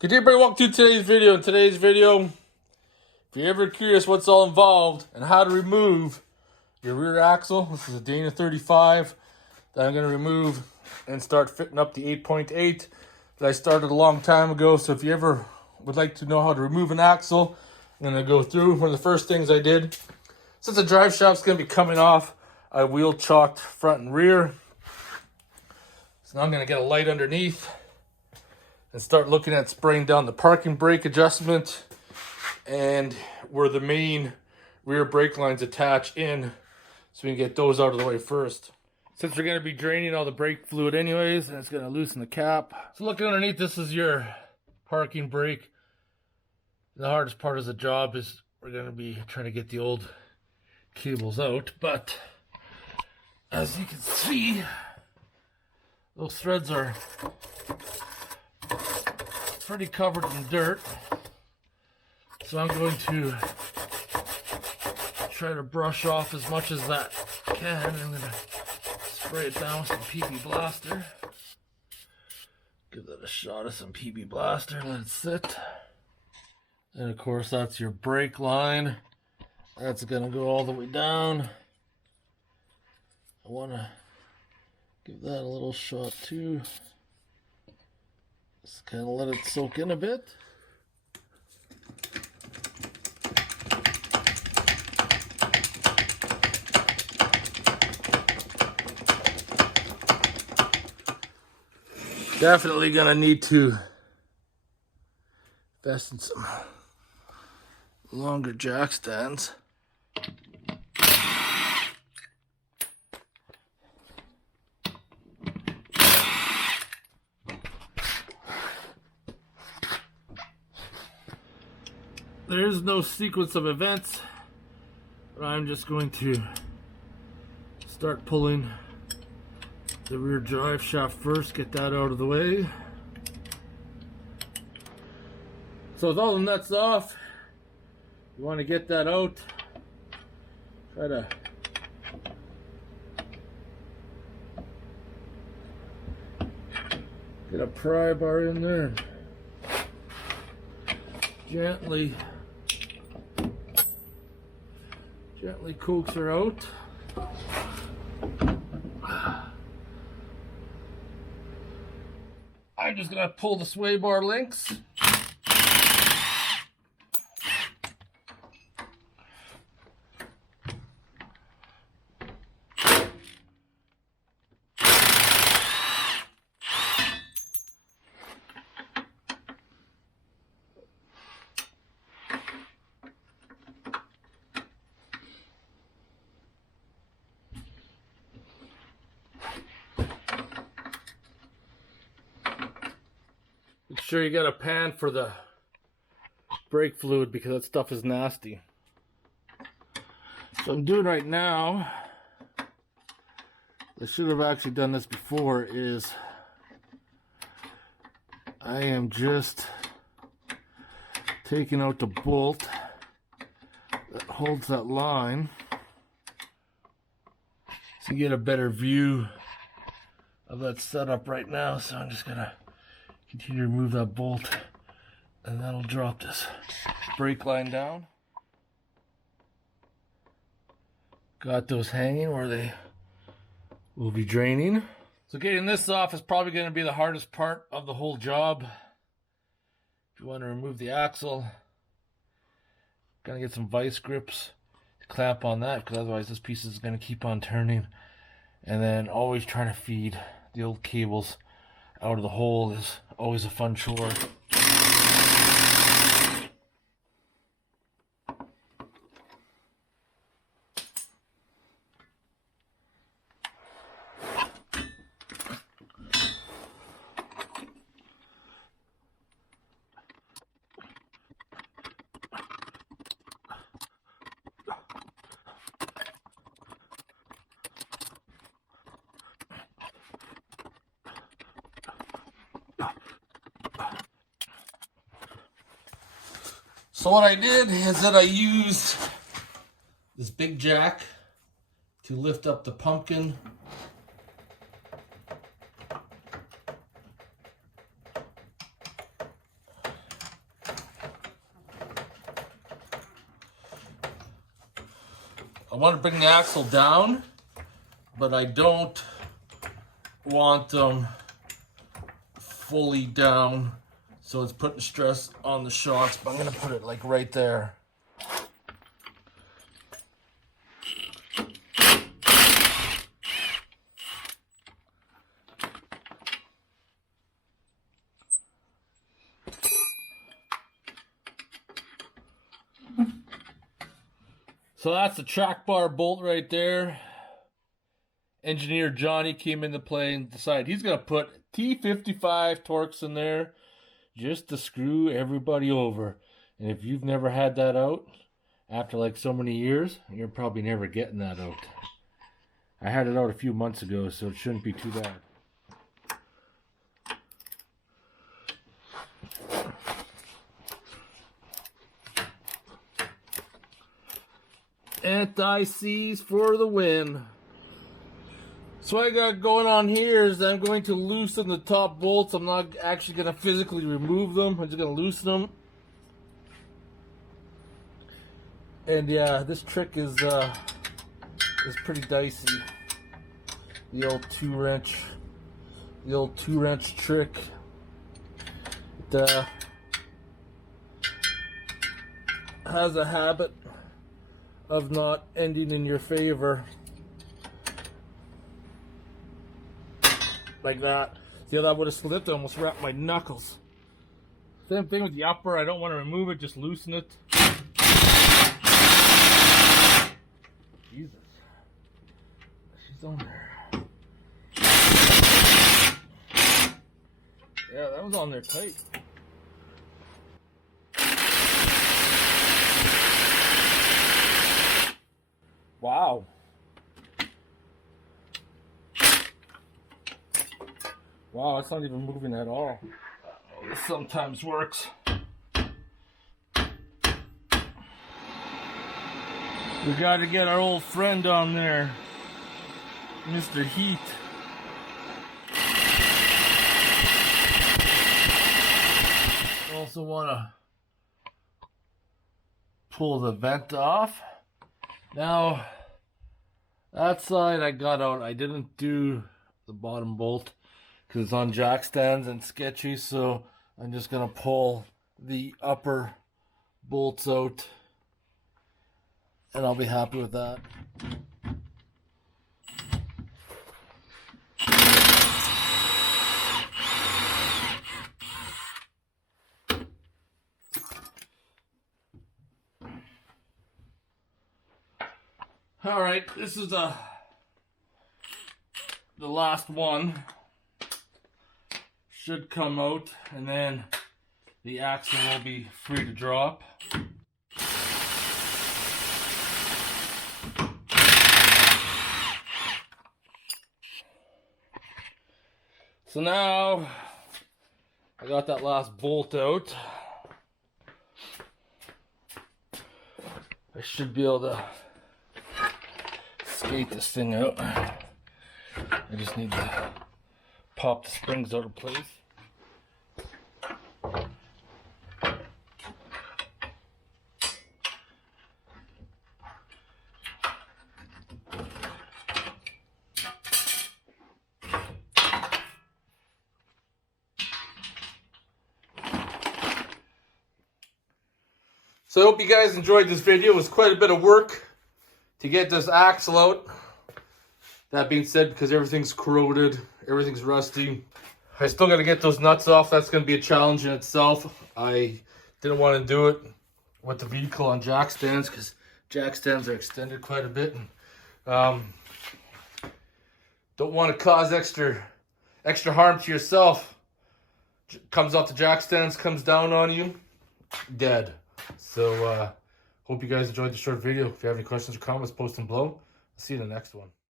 Good day, everybody. Welcome to today's video. In today's video, if you're ever curious what's all involved and how to remove your rear axle, this is a Dana 35 that I'm going to remove and start fitting up the 8.8 that I started a long time ago. So if you ever would like to know how to remove an axle, I'm going to go through. One of the first things I did, since the drive shaft's going to be coming off, I wheel chalked front and rear. So now I'm going to get a light underneath and start looking at spraying down the parking brake adjustment and where the main rear brake lines attach in, so we can get those out of the way first. Since we're going to be draining all the brake fluid anyways, and it's going to loosen the cap. So looking underneath, this is your parking brake. The hardest part of the job is we're going to be trying to get the old cables out, but as you can see, those threads are pretty covered in dirt, so I'm going to try to brush off as much as that can. I'm going to spray it down with some PB Blaster. Give that a shot of some PB Blaster, let it sit. And of course that's your brake line. That's going to go all the way down. I want to give that a little shot too. Just kind of let it soak in a bit. Definitely gonna need to invest in some longer jack stands. There is no sequence of events, but I'm just going to start pulling the rear drive shaft first, get that out of the way. So with all the nuts off, you want to get that out. Try to get a pry bar in there. Gently coax her out. I'm just gonna pull the sway bar links. Make sure you got a pan for the brake fluid because that stuff is nasty. So I'm doing right now, I should have actually done this before, is I am just taking out the bolt that holds that line to get a better view of that setup right now. So I'm just gonna continue to remove that bolt, and that'll drop this brake line down. Got those hanging where they will be draining. So getting this off is probably going to be the hardest part of the whole job. If you want to remove the axle, gonna get some vice grips to clamp on that, because otherwise this piece is going to keep on turning. And then always trying to feed the old cables out of the hole is always a fun chore. So what I did is that I used this big jack to lift up the pumpkin. I want to bring the axle down, but I don't want them fully down, so it's putting stress on the shocks, but I'm going to put it like right there. So that's the track bar bolt right there. Engineer Johnny came into play and decided he's going to put T55 Torx in there just to screw everybody over. And if you've never had that out, after like so many years, you're probably never getting that out. I had it out a few months ago, so it shouldn't be too bad. Anti-seize for the win. So what I got going on here is I'm going to loosen the top bolts. I'm not actually going to physically remove them. I'm just going to loosen them. And yeah, this trick is pretty dicey. The old two wrench trick. It has a habit of not ending in your favor. Like that. See how that would have slipped? I almost wrapped my knuckles. Same thing with the upper. I don't want to remove it, just loosen it. Jesus. She's on there. Yeah, that was on there tight. Wow. Wow, it's not even moving at all. This sometimes works. We got to get our old friend on there, Mr. Heat. Also want to pull the vent off. Now, that side I got out. I didn't do the bottom bolt because it's on jack stands and sketchy, so I'm just going to pull the upper bolts out, and I'll be happy with that. All right, this is the last one. Should come out, and then the axle will be free to drop. So now I got that last bolt out. I should be able to skate this thing out. I just need to pop the springs out of place. So I hope you guys enjoyed this video. It was quite a bit of work to get this axle out. That being said, because everything's corroded, everything's rusty, I still got to get those nuts off. That's going to be a challenge in itself. I didn't want to do it with the vehicle on jack stands because jack stands are extended quite a bit. And, don't want to cause extra harm to yourself. Comes off the jack stands, comes down on you, dead. So hope you guys enjoyed the short video. If you have any questions or comments, post them below. I'll see you in the next one.